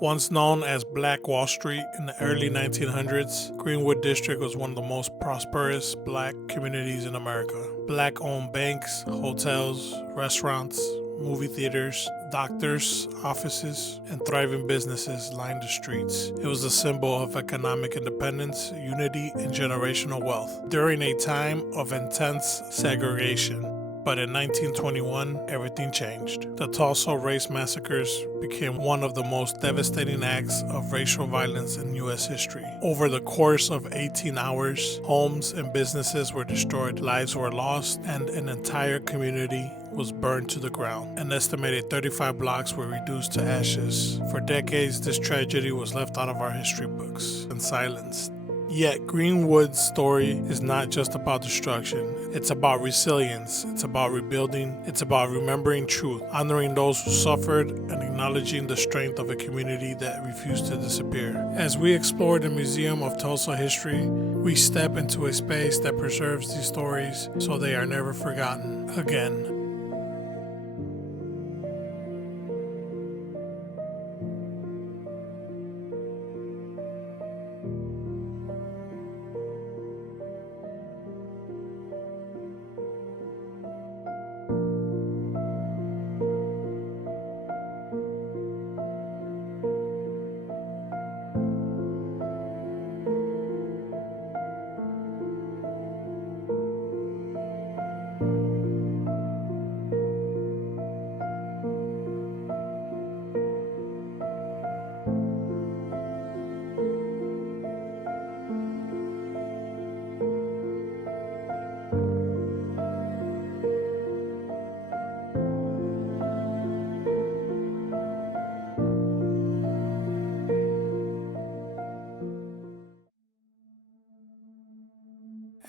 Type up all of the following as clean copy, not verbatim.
Once known as Black Wall Street in the early 1900s, Greenwood District was one of the most prosperous black communities in America. Black owned banks, hotels, restaurants, movie theaters, doctors, offices, and thriving businesses lined the streets. It was a symbol of economic independence, unity, and generational wealth during a time of intense segregation. But in 1921, everything changed. The Tulsa Race Massacres became one of the most devastating acts of racial violence in U.S. history. Over the course of 18 hours, homes and businesses were destroyed, lives were lost, and an entire community was burned to the ground. An estimated 35 blocks were reduced to ashes. For decades, this tragedy was left out of our history books and silenced. Yet Greenwood's story is not just about destruction. It's about resilience. It's about rebuilding. It's about remembering truth, honoring those who suffered, and acknowledging the strength of a community that refused to disappear. As we explore the Museum of Tulsa History, we step into a space that preserves these stories so they are never forgotten again.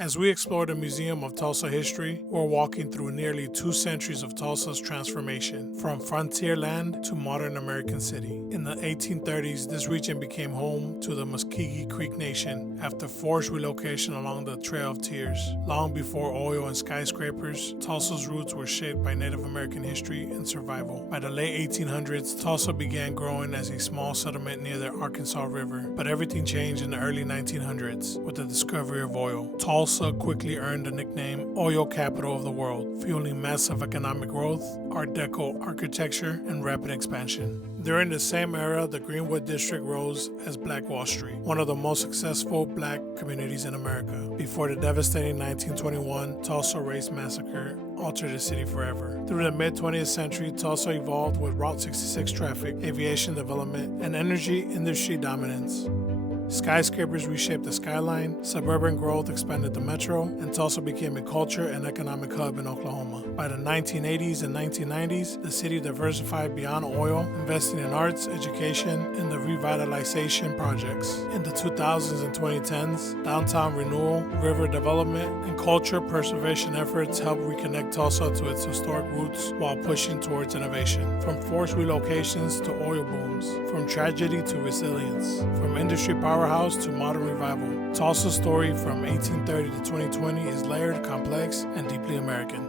As we explore the Museum of Tulsa History, we're walking through nearly 2 centuries of Tulsa's transformation, from frontier land to modern American city. In the 1830s, this region became home to the Muscogee Creek Nation after forced relocation along the Trail of Tears. Long before oil and skyscrapers, Tulsa's roots were shaped by Native American history and survival. By the late 1800s, Tulsa began growing as a small settlement near the Arkansas River, but everything changed in the early 1900s with the discovery of oil. Tulsa quickly earned the nickname Oil Capital of the world, fueling massive economic growth, Art Deco architecture, and rapid expansion. During the same era, the Greenwood District rose as Black Wall Street, one of the most successful black communities in America, before the devastating 1921 Tulsa Race Massacre altered the city forever. Through the mid-20th century, Tulsa evolved with Route 66 traffic, aviation development, and energy industry dominance. Skyscrapers reshaped the skyline, suburban growth expanded the metro, and Tulsa became a culture and economic hub in Oklahoma. By the 1980s and 1990s, the city diversified beyond oil, investing in arts, education, and the revitalization projects. In the 2000s and 2010s, downtown renewal, river development, and culture preservation efforts helped reconnect Tulsa to its historic roots while pushing towards innovation. From forced relocations to oil booms, from tragedy to resilience, from industry powerhouse to modern revival, Tulsa's story from 1830 to 2020 is layered, complex, and deeply American.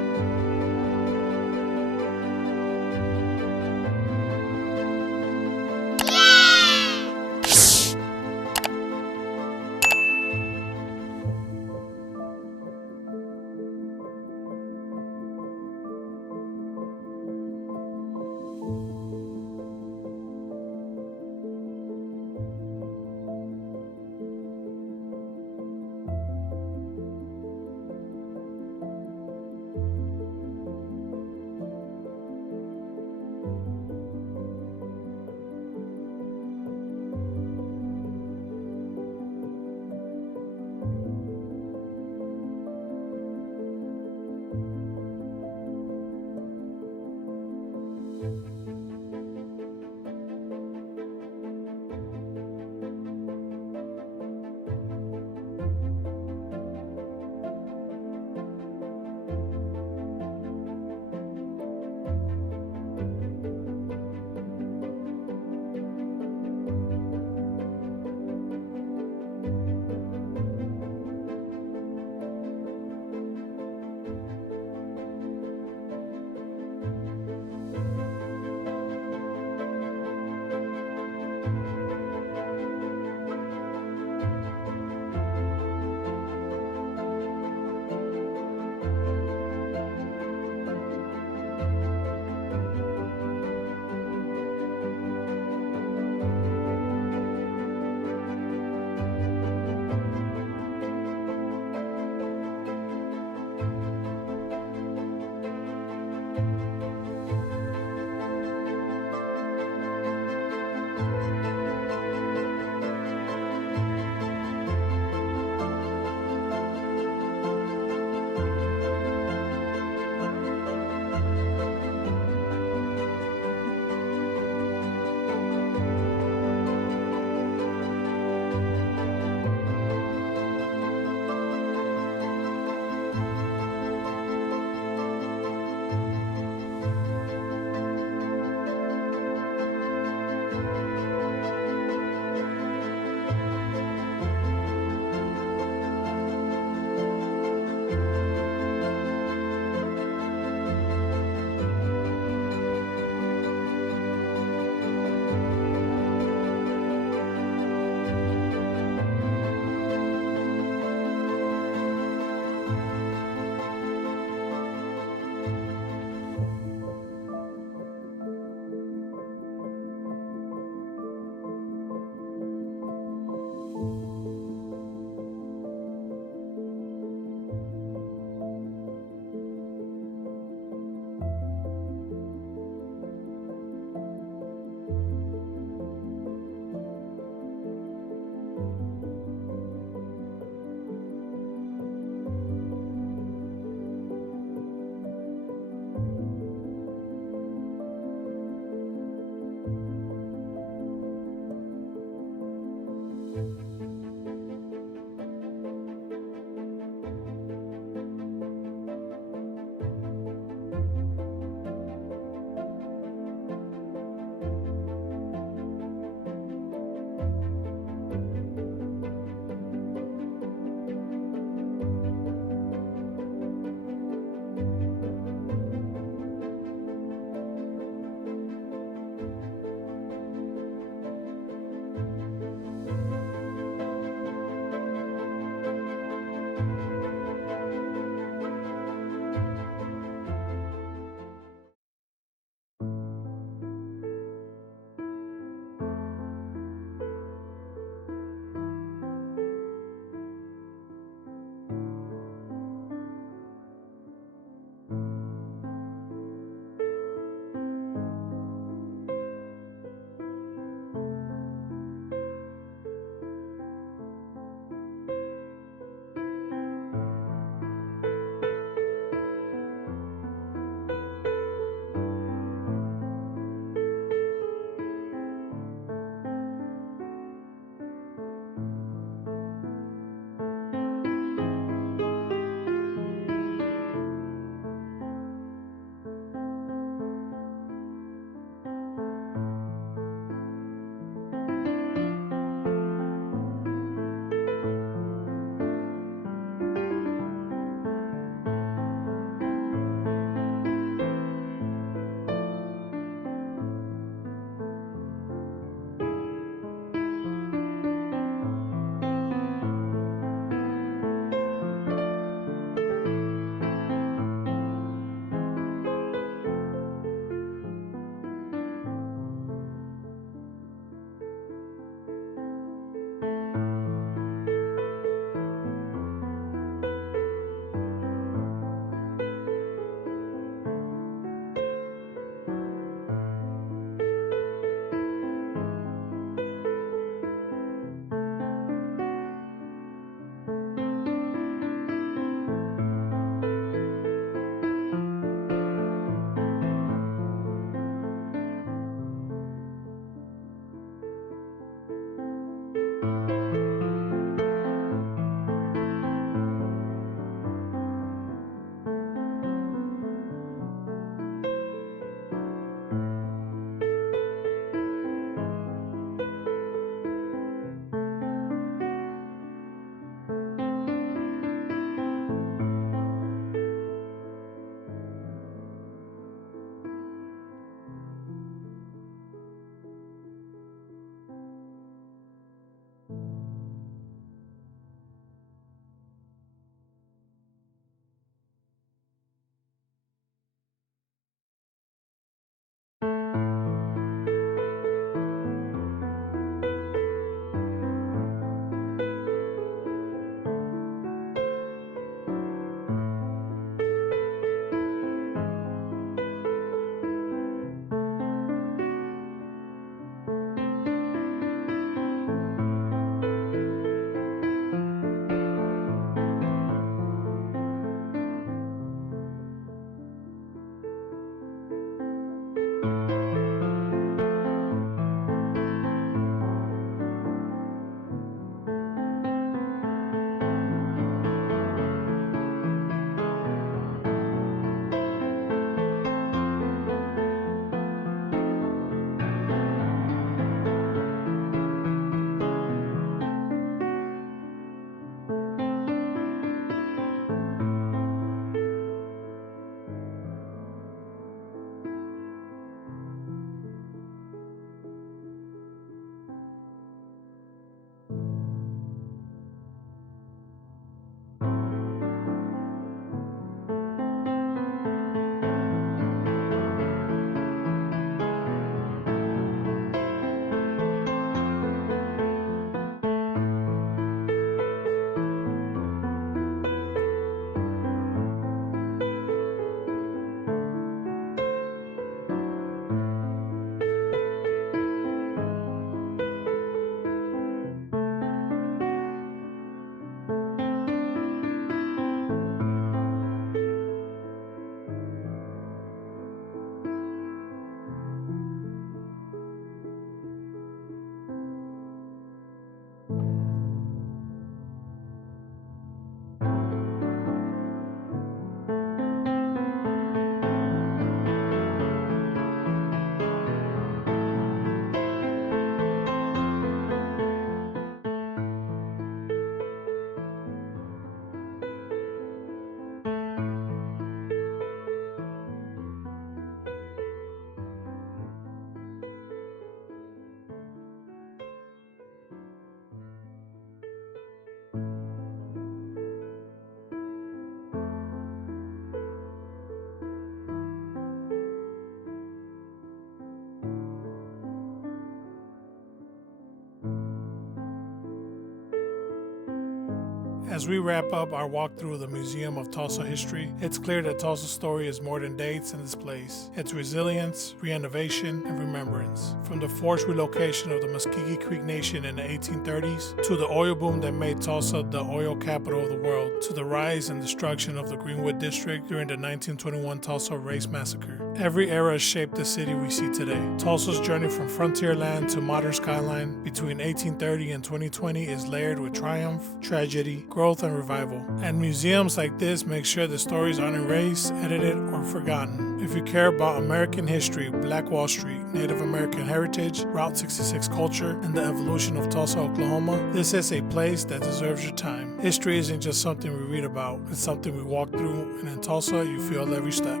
As we wrap up our walk through the Museum of Tulsa History, it's clear that Tulsa's story is more than dates and displays. It's resilience, reinnovation, and remembrance. From the forced relocation of the Muscogee Creek Nation in the 1830s, to the oil boom that made Tulsa the oil capital of the world, to the rise and destruction of the Greenwood District during the 1921 Tulsa Race Massacre. Every era has shaped the city we see today. Tulsa's journey from frontier land to modern skyline between 1830 and 2020 is layered with triumph, tragedy, growth, and revival. And museums like this make sure the stories aren't erased, edited, or forgotten. If you care about American history, Black Wall Street, Native American heritage, Route 66 culture, and the evolution of Tulsa, Oklahoma, this is a place that deserves your time. History isn't just something we read about, it's something we walk through, and in Tulsa, you feel every step.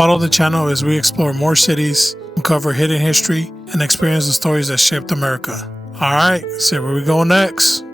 Follow the channel as we explore more cities, uncover hidden history, and experience the stories that shaped America. Alright, so where we go next?